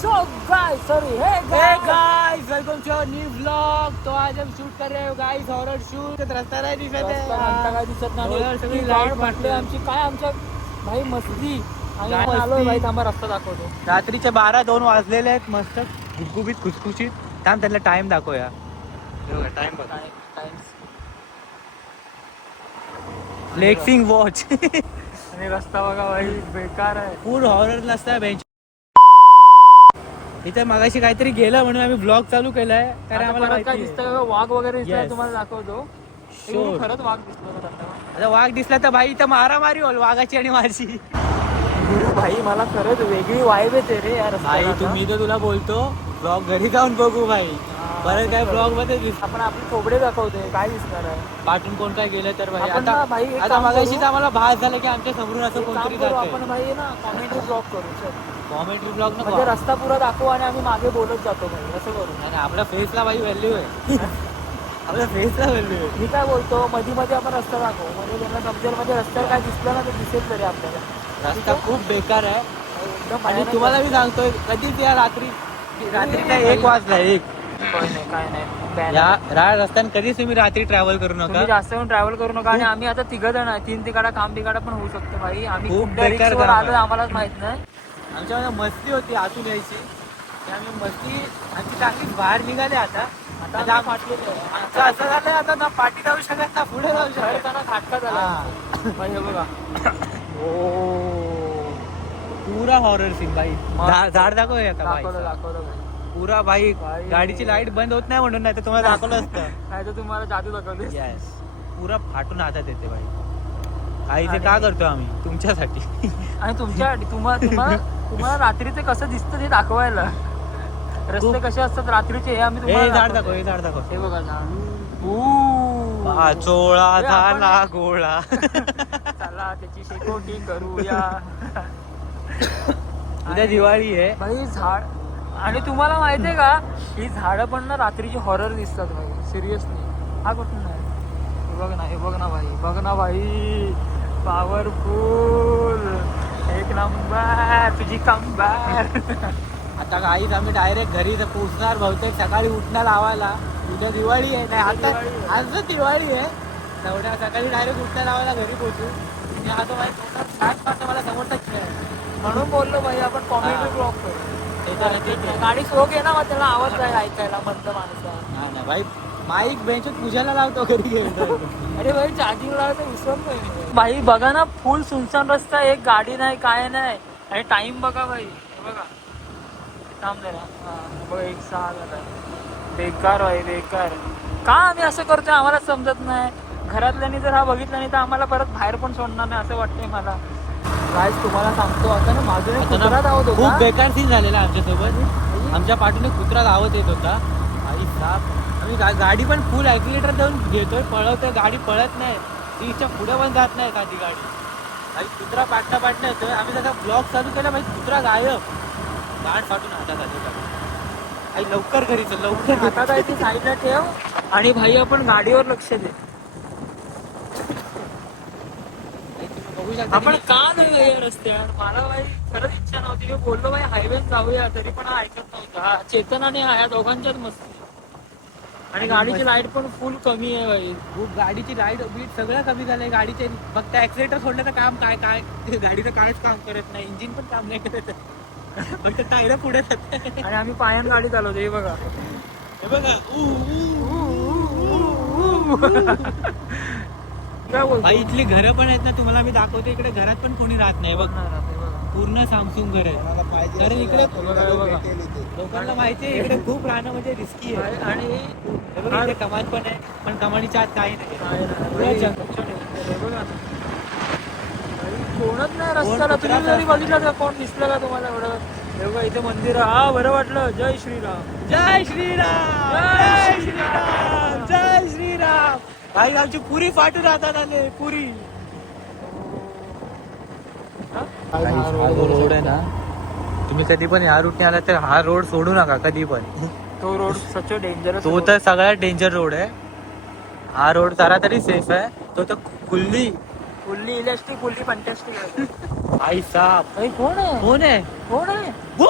So guys sorry hey guys welcome to new vlog. तो आज हम shoot कर रहे हो गाइस हॉरर शूट। रस्ता नाही दिसत आहे, रस्ता काय दिसत नाही, सगळी लाईट फाटली आमची। काय आमच्या भाई मस्ती आणि आलोय भाई, थांबा रस्ता दाखवतो। रात्रीचे 12-2 वाजलेले आहेत, मस्त गुबगुबीत खुसखुशीत। थांब त्यांना टाइम दाखवूया। टाइम बघ, फ्लेक्सिंग वॉच। आणि रस्ता बघा भाई बेकार आहे, फुल हॉरर रस्ता आहे बेंच। इथे मगाशी काहीतरी गेलं म्हणून आम्ही ब्लॉग चालू केलाय, कारण आम्हाला काय दिसतं वाघ वगैरे दिसतोय, तुम्हाला दाखवतो। Sure. खरंच वाघ दिसतो का? आता वाघ दिसला तर भाई इथं मारामारी होईल वाघाची आणि माझी। गुरु भाई मला खरंच वेगळी वाईब येते रे यार। भाई तुम्ही तर तुला बोलतो ब्लॉग घरी जाऊन बघू भाई, परत काय ब्लॉग मध्ये आपण आपले कोबडे दाखवतोय, काय दिसणार आहे पाठून कोण काय गेलं तर भाई। आपण ना भाई एक आता काम मगाशी करू, आम्हाला भास झालं की आमच्या समोरून असं एक काम कोणतरी करू जातंय। आपण भाई ना कॉमेडी ब्लॉग करू चल। कॉमेंट्री ब्लॉग नको, म्हणजे रस्ता पुरा दाखवू आणि आम्ही मागे बोलत जातो भाई, असं करू। आणि आपल्या फेसला भाई व्हॅल्यू आहे। आपल्या फेसला व्हॅल्यू आहे। मी काय बोलतो, मध्ये मध्ये आपण रस्ता दाखवू, म्हणजे त्यांना समजेल, म्हणजे रस्त्यावर काय दिसलं ना ते दिसेल तरी आपल्याला। रस्ता खूप बेकार आहे एकदम आणि भयानक तुम्हाला मी रस्ता. सांगतोय कधीच या रात्रीचा 1 वाजला 1 काय नाही काय नाही या रस्त्याने कधीच तुम्ही रात्री ट्रॅव्हल करू तुम्ही नका। जास्त वेळ ट्रॅव्हल करू नका। आणि आम्ही आता 3 जण आहे, 3 तिकाडा काम तिकाडा पण होऊ शकतो भाई। आम्ही खूप खूप बेकार रिक्षावर काम आलोय, आहे। आम्हालाच माहित नाही। आमच्यामध्ये मस्ती होती आतून यायची, की आम्ही मस्ती आमची चांगली बाहेर निघाले। आता आता फाटलेलं आहे, आमचं असं झालंय आता ना पाठी जाऊ शकत ना पुढे जाऊ शकत। त्यांना खाटका झाला भाई, हे बघा। पुरा हॉरर सीन भाई। झाड दाखवूया का भाई? दाखवलं भाई, पुरा भाई गाडीची लाईट बंद होत नाही म्हणून, नाही तर तुम्हाला दाखवलं असतं। नाही तर तुम्हाला जादू दाखवली। येस, पुरा फाटून हातात येते भाई। काही ते का करतो आम्ही तुमच्यासाठी आणि तुमच्यासाठी तुम्हाला रात्रीचं कसं दिसतं ते दाखवायला। रस्ते कसे असतात रात्रीचे हे आम्ही हे तुम्हाला झाड दाखवतोय। दाखव, हे झाड दाखव। हे बघा झाड। चोळा हे आपण- झाला गोळा। चला त्याची शेकोटी करूया। उद्या दिवाळी आहे भाई झाड, आणि तुम्हाला माहितीये का ही झाडं पण ना रात्रीची हॉरर दिसतात भाई, सिरियसली। हा कुठून नाही, हे बघ ना, हे बघ ना भाई, बघ ना भाई, पॉवरफुल, एक नंबर तुझी कंबर। आता काहीच आम्ही डायरेक्ट घरी पोहोचणार बहुतेक, सकाळी उठणार लावायला। उद्या दिवाळी आहे, नाही आता आज दिवाळी आहे, तेवढ्या सकाळी डायरेक्ट उठणार लावायला घरी पोहोचू। आणि आता माझ्या मला समोरचा खेळ आहे। म्हणून बोललो भाई आपण कॉमेडी ब्लॉग करू। गाडी स्लो घे ना, मग त्याला आवाज जाईल ऐकायला मधलं माणसा। नाही भाई, माईक बेंचवर पूजाला लावतो घरी गेलो। अरे भाई चार्जिंग लावायचं विसरतोय भाई। बघा ना फुल सुनसान रस्ता, एक गाडी नाही काय नाही, आणि टाइम बघा भाई, हे बघा थांब जरा। हा बघा 1:06 झाला। बेकार भाई बेकार, का आम्ही असं करतोय आम्हाला समजत नाही। घरातल्यानी जर हा बघितला नाही तर आम्हाला परत बाहेर पण सोडणार नाही असं वाटतंय मला। गाईस तुम्हाला सांगतो, आता ना मागून एक कुत्रा धावत खूप होता। बेकार सीन झालेला आमच्यासोबत। आमच्या पाठीने कुत्रा धावत येत होता आई साप। आम्ही गाडी पण फुल ॲक्सिलेटर देऊन घेतोय, पळवतोय, गाडी पळत नाही, तिच्या पुढे पण जात नाही एखादी गाडी। आणि कुत्रा पाटणं येतोय। आम्ही त्याचा ब्लॉग चालू केला भाई, कुत्रा गायब, गाड फाटून हातात आली। आई लवकर घरी चल, लवकर हातात आहे ती साईडला ठेव, आणि भाई आपण गाडीवर लक्ष दे। बघू शकता आपण का नाही या रस्त्यावर? मला भाई खरंच इच्छा नव्हती, मी बोललो भाई हायवे जाऊया, तरी पण हा ऐकत नव्हता। चेतन आणि हा या दोघांच्याच मस्ती, आणि गाडीची लाईट पण फुल कमी आहे भाई। खूप गाडीची लाईट बीट सगळं कमी झालंय गाडीचे। फक्त ऍक्सिलेटर सोडण्याचं काम काय गाडीचं काहीच काम करत नाही, इंजिन पण काम नाही करत, फक्त टायर पुढे जात। आणि आम्ही पायान गाडी चालवतो, हे बघा हे बघा काय बोलतो भाई। इथली घरं पण आहेत ना, तुम्हाला मी दाखवतो, इकडे घरात पण कोणी राहत नाही बघ। पूर्ण सामसूम घर आहे, कारण इकडे लोकांना माहिती आहे इकडे खूप राहणं म्हणजे रिस्की आहे। आणि हे बघा इथे कमान पण आहे, पण कमानीच्या आत काही नाही। कोणच नाही रस्त्याला। तुम्ही जरी बघितलं तर कोण दिसलं का तुम्हाला एवढं? हे बघा इथे मंदिर आहे, हा बरं वाटलं। जय श्रीराम, जय श्रीराम, जय श्रीराम, जय श्रीराम। भाई आमची पुरी फाटून राहतात आले, पुरी। हा रोड आहे ना, तुम्ही कधी पण या रूटने आला तर हा रोड सोडू नका कधी पण। तो रोड सच डेंजरस, तो तर सगळ्यात डेंजर रोड आहे। हा रोड जरा तरी सेफ आहे, तो तर फुल्ली इलेक्ट्रिक फुल्ली फंटॅस्टिक आहे। आई साहब, कोण आहे? कोण आहे? कोण आहे? वो,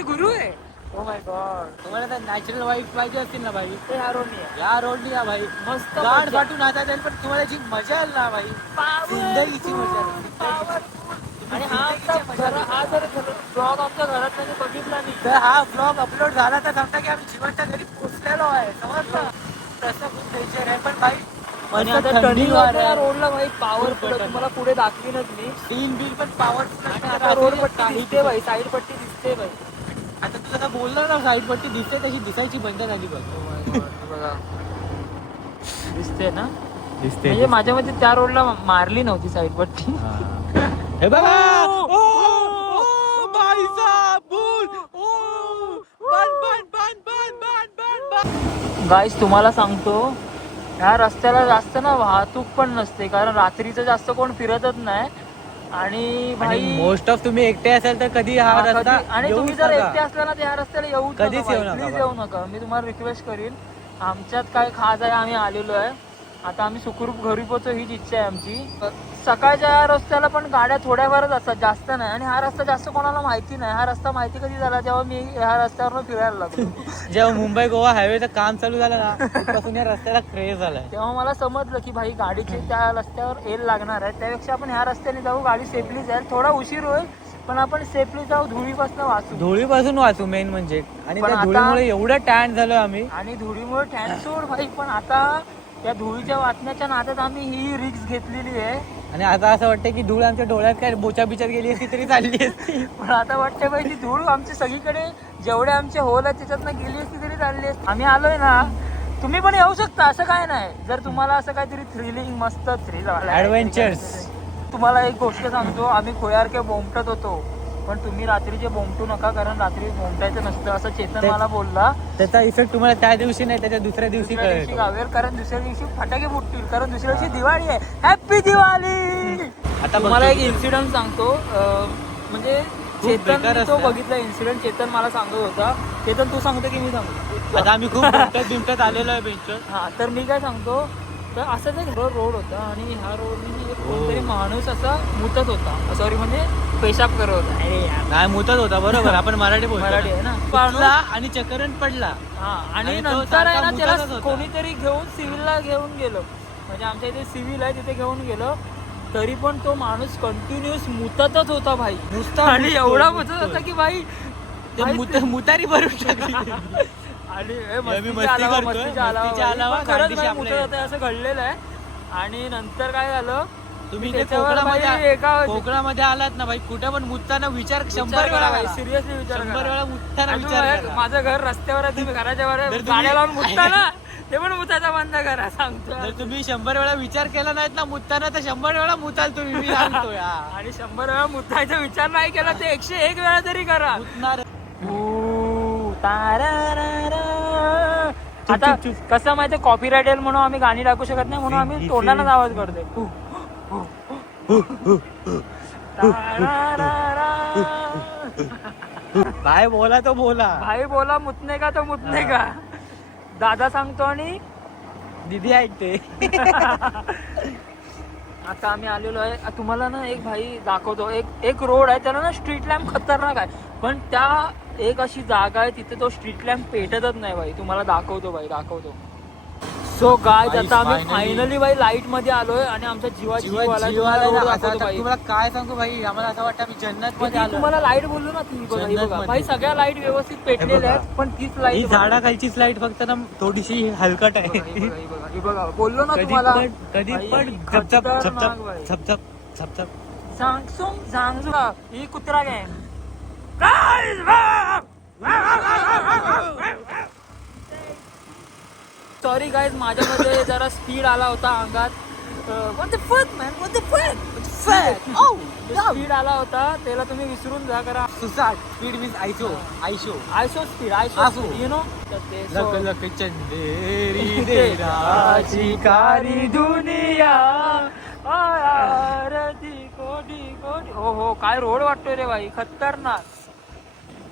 मध्ये गुरु आहे. Oh my God. तुम्हाला तर नॅचरल वाईफ पाहिजे असतील ना भाई, ते ह्या रोडनी आहे. या रोडनी या भाई. मस्त गाड मजा. फाटून आता जाईल, पण तुम्हाला जी मजा आली ना भाई, जिंदगीची मजा आली. आणि हा जर ब्लॉग आमच्या घरात नाही बघितला नाही तर हा ब्लॉग अपलोड झाला तर समजा की आम्ही जिवंत घरी पोहोचलेलो आहे, समजलं. तसं खूप टेन्शन आहे, पण भाई आणि मस्त आता थंडी वार आहे. रोडला भाई पॉवरफुल तुम्हाला पुढे दाखवीनच मी. सीन बिल पण पॉवरफुल. आता रोड पट्टी दिसते भाई, साईड पट्टी दिसते भाई. आता तू जसं बोललो ना साईड पट्टी दिसते, तशी दिसायची बंद झाली बघ. बघा दिसते ना, दिसते म्हणजे माझ्या मध्ये त्या रोडला मारली नव्हती साईड पट्टी. हे बघा. गाईस तुम्हाला सांगतो ह्या रस्त्याला जास्त ना वाहतूक पण नसते, कारण रात्रीचं जास्त कोण फिरतच नाही. आणि भाई मोस्ट ऑफ तुम्ही एकटे असाल तर कधी हा रस्ता आणि तुम्ही जर एकटे असला ना त्या रस्त्याला येऊ कधीच येऊ नका. प्लीज येऊ नका. मी तुम्हाला रिक्वेस्ट करीन. आमच्यात काय खास आहे, आम्ही आलेलो आहे. आता आम्ही सुखरूप घरी पोहोचू हीच इच्छा आहे आमची. सकाळच्या या रस्त्याला पण गाड्या थोड्याफारच असतात, जास्त नाही. आणि हा रस्ता जास्त कोणाला माहिती नाही. हा रस्ता माहिती कधी झाला जेव्हा मी ह्या रस्त्यावर फिरायला लागलो. जेव्हा मुंबई गोवा हायवेचं काम चालू झालं ना, तिथपासून या रस्त्याला क्रेज झालाय. तेव्हा मला समजलं की भाई गाडीची त्या रस्त्यावर एल लागणार आहे, त्यापेक्षा आपण ह्या रस्त्याने जाऊ, गाडी सेफली जाईल. थोडा उशीर होईल पण आपण सेफली जाऊ, धुळीपासून वाचू. धुळीपासून वाचू मेन म्हणजे. आणि पण त्या आता- धुळीमुळे एवढं टॅन झालो आम्ही. आणि धुळीमुळे टॅन सोड भाई, पण आता त्या धुळीच्या वाचण्याच्या नादात आम्ही ही रिक्स घेतलेली आहे. आणि आता असं वाटतं की धूळ आमच्या डोळ्यात काय बोचा बिचात गेली असती तरी चालली असती. पण आता वाटतंय भाई ती धूळ आमची सगळीकडे जेवढे आमचे होल आहेत त्याच्यातनं गेली असती तरी चालली असती. आम्ही आलोय ना, तुम्ही पण येऊ शकता, असं काय नाही. जर तुम्हाला असं काहीतरी थ्रिलिंग मस्त ऍडव्हेंचर्स. तुम्हाला एक गोष्ट सांगतो, आम्ही खोयारके बोंबटत होतो, पण तुम्ही रात्रीचे बोंबटू नका, कारण रात्री बोंबटायचं नसतं असं चेतन मला बोलला. त्याचा इफेक्ट तुम्हाला त्या दिवशी नाही, त्याच्या दुसऱ्या दिवशी कळेल. गावेल, कारण दुसऱ्या दिवशी फटाके फुटतील, कारण दुसऱ्या दिवशी दिवाळी आहे. हॅपी दिवाळी. आता तुम्हाला एक इन्सिडेंट सांगतो, म्हणजे चेतन बेकार तो असतं. बघितला इन्सिडेंट, चेतन मला सांगत होता. चेतन तू सांगतो की मी सांगतो? आता आम्ही खूप बिमटत आलेलो आहे बेंचवर. हा, तर मी काय सांगतो, तर असंच एक रोड होता आणि ह्या रोडने कोणतरी माणूस असा मुतत होता, सॉरी म्हणजे पेशाब करत होता. अरे यार, नाही मुतत होता, बरोबर. आपण मराठी बोलतो. मराठी आहे ना. पडला आणि चक्करन पडला. हा, आणि आणि तो नंतर आहे ना सारखा त्याला मुततच होता. कोणीतरी घेऊन सिव्हिलला घेऊन गेलो, म्हणजे आमच्या इथे सिव्हिल आहे तिथे घेऊन गेलो. तरी पण तो माणूस कंटिन्युअस मुततच होता भाई, नुसता. आणि एवढा मुतत होता की भाई मुतारी भरून टाकली. आणि मस्तीच्या अलावा खरंच गांडीशी भाई आपल्या मुतत होता असं घडलेलं आहे. आणि नंतर काय झालं, तुम्ही इथे त्याच्यावर भाई कोकणामध्ये आलात ना भाई, कुठे पण मुतताना विचार 100 वेळा करा. सिरियसली विचार 100 करा. वेळा मुतताना आणि विचार मग करा. माझं घर रस्त्यावर आहे, तुम्ही घराच्या वर जर तुम्ही- गाड्या लावून मुतता ना, ते पण मुताचा बंद करा सांगतो. जर तुम्ही 100 वेळा विचार केला नाहीत ना मुतताना, तर 100 वेळा मुताल तुम्ही, मी सांगतो यार. आणि 100 वेळा मुतायचा विचार नाही केला ते 101 वेळा तरी करा. मुतणार. आता कसं माहितीये, कॉपीराइट येईल म्हणून आम्ही गाणी टाकू शकत नाही, म्हणून आम्ही तोंडानेच आवाज करतोय. भाई बोला तो बोला. भाई बोला मुतने का तो मुतने का. दादा सांगतो आणि दीदी ऐकते. आता आम्ही आलेलो आहे. तुम्हाला ना एक भाई दाखवतो, एक रोड आहे त्याला ना स्ट्रीट लॅम्प खतरनाक आहे, पण त्या एक अशी जागा आहे तिथे तो स्ट्रीट लॅम्प पेटतच नाही भाई. तुम्हाला दाखवतो भाई, दाखवतो. सो गाइस, आता आम्ही फायनली भाई लाईट मध्ये आलोय आणि आमच्या जीवाची तुम्हाला काय सांगू भाई, आम्हाला असं वाटतं आम्ही जन्नत मध्ये आलो. तुम्हाला लाईट बोललो ना, तुम्ही बघा, हे बघा भाई, सगळ्या लाईट व्यवस्थित पेटलेल्या आहेत, पण तीच ही लाईट झाडाखालचीच लाईट फक्त ना थोडीशी हलकट आहे. बघा बोललो ना तुम्हाला, कधी भाई, पण खतरनाक भाई. झपझप. सांगू ही कुत्रा गँग. सॉरी गाईज, माझ्यामध्ये जरा स्पीड आला होता अंगात. What the fuck man, what the fuck? Speed आला होता, त्याला तुम्ही विसरून जा. करा सुसाट स्पीड मीन्स आयशो स्पीड आयशो. You know. लक लक चंदेरी देराची कारी दुनिया. हो काय रोड वाटतोय रे भाई, खतरनाक.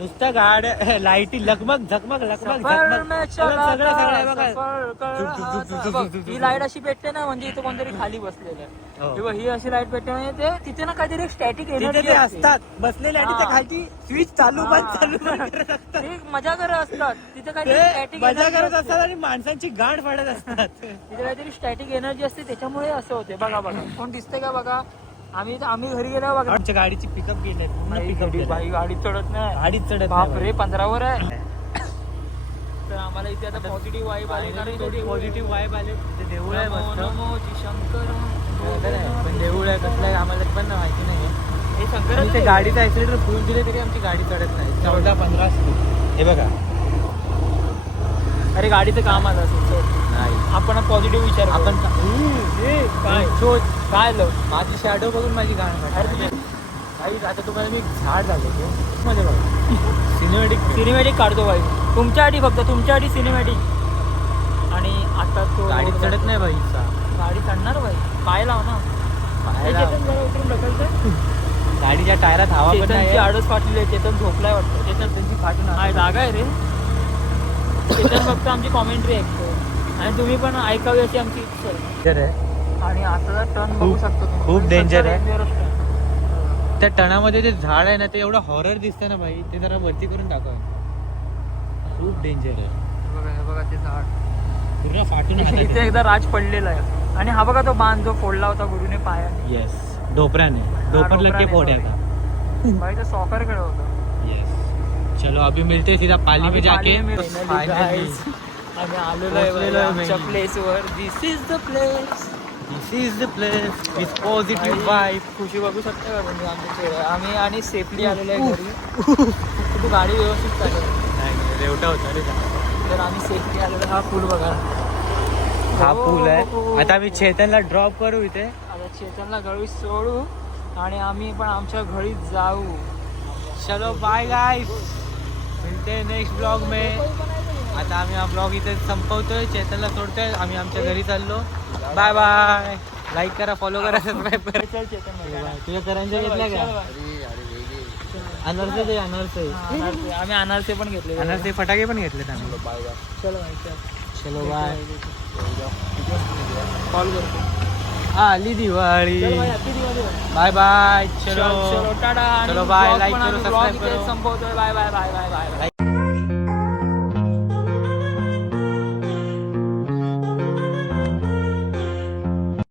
नुसतं गाड्या लाईटी लगमग झगमग लगमग सफर झगमग में सगळं चला सगळं था, आहे बघा. सफर कर झुक, झुक, रहा झुक, था. झुक, बघ, झुक, झुक, ही झुक. लाईट अशी भेटते ना म्हणजे इथे कोणतरी खाली बसलेलं आहे. हो. किंवा ही अशी लाईट भेटते म्हणजे ते तिथे ना काहीतरी स्टॅटिक तिथे एनर्जी ते असतात बसलेले आणि त्या हा. खालची स्विच चालू बंद चालू बंद करत असतात. ते मजा करत असतात तिथे काहीतरी ते स्टॅटिक मजा करत एनर्जी असतात आणि माणसांची गाठ फाडत असतात. तिथे काहीतरी स्टॅटिक एनर्जी असते त्याच्यामुळे असं होते. बघा बघा कोण दिसतंय का बघा. आम्ही घरी गेलो बघा. आमच्या गाडीची पिकअप गेले बाई गाडी चढत नाही. गाडीच चढत बाप रे 15वर आहे. तर आम्हाला इथे आता पॉझिटिव्ह वाईब आली कारण पॉझिटिव्ह वाईब आले. ते देऊळ आहे मस्त. नमो शंकर पण देऊळ आहे कसलं आहे आम्हाला पण माहिती नाही. हे शंकर आणि ते गाडीचा ऍक्सिलेटर फुल दिले तरी आमची गाडी चढत नाही. 14-15 स्पीड. हे बघा. अरे गाडीचं काम आलं असेल. नाही आपण पॉझिटिव्ह विचार करू. आपण काय शोध काय आलं माझी शॅडो बघून माझी गाणं अरे तुम्ही काही आता तुम्हाला मी झाड झालो मध्ये बघा सिनेमॅटिक काढतो बाई तुमच्यासाठी फक्त तुमच्यासाठी सिनेमॅटिक. आणि आता तो गाडी चढत नाही बाई. गाडी चढणार बाई पाय लाव ना. पाय लाव. चेतन जरा उतरून ढकलतंय. गाडीच्या टायरात हवा पण चेतनची नाही. आडस फाटलेली आहे. चेतन झोपलाय वाटतं. चेतन त्यांची फाटून नाही जागा आहे रे. चेतन फक्त आमची कॉमेंट्री ऐकतो आणि तुम्ही पण ऐकावी अशी आमची इच्छा आहे. आणि आता टर्न बघू शकतो तुम्ही. खूप danger आहे. Dangerous turn. त्या टणामध्ये ते झाड आहे ना ते एवढं हॉरर दिसतं ना भाई. ते जरा वरती करून दाखव. खूप डेंजर आहे. हे बघा ते झाड. पूर्ण फाटून इथे एकदा राज पडलेला आहे. आणि हा बघा तो बांध जो फोडला होता गुरुने पायाने. येस डोपराने डोपर लटके फोड्या था. भाई तो सॉकर खेळ होता. यस चलो अभी मिलते सीधा पाली में जाके. आम्ही आलेलो आहे आमच्या प्लेसवर. This is the place. This is the place with positive vibe. खुशी बघू शकता का म्हणजे आमच्या चेहरा. आम्ही आणि सेफली आलेलो आहे घरी. तू गाडी व्यवस्थित चालव. नाही रेवटा होता रे. तर आम्ही सेफली आलेलो. हा पूल बघा. हा पूल आहे. आता आम्ही चेतनला ड्रॉप करू इथे. आता चेतनला घरी सोडू आणि आम्ही पण आमच्या घरी जाऊ. चलो बाय गाइस मिलते नेक्स्ट ब्लॉग में. आता आम्ही हा ब्लॉग इथे संपवतोय. चेतनला सोडतोय. आम्ही आमच्या घरी चाललो. Bye bye. लाईक करा फॉलो करा सबस्क्राईब करा. चल चेतन तुझ्या करंजा घेतल्या का? अनारसे ते अनारसे. आम्ही अनारसे पण घेतले. अनारसे फटाके पण घेतले आम्ही. चलो भाई चल. चलो बाय. कॉल करतो. आली दिवाळी. चलो भाई हॅपी दिवाळी. Bye bye. चलो चलो टाटा. चलो बाय. लाईक करो सबस्क्राईब करो. संपवतोय. Bye bye bye bye bye.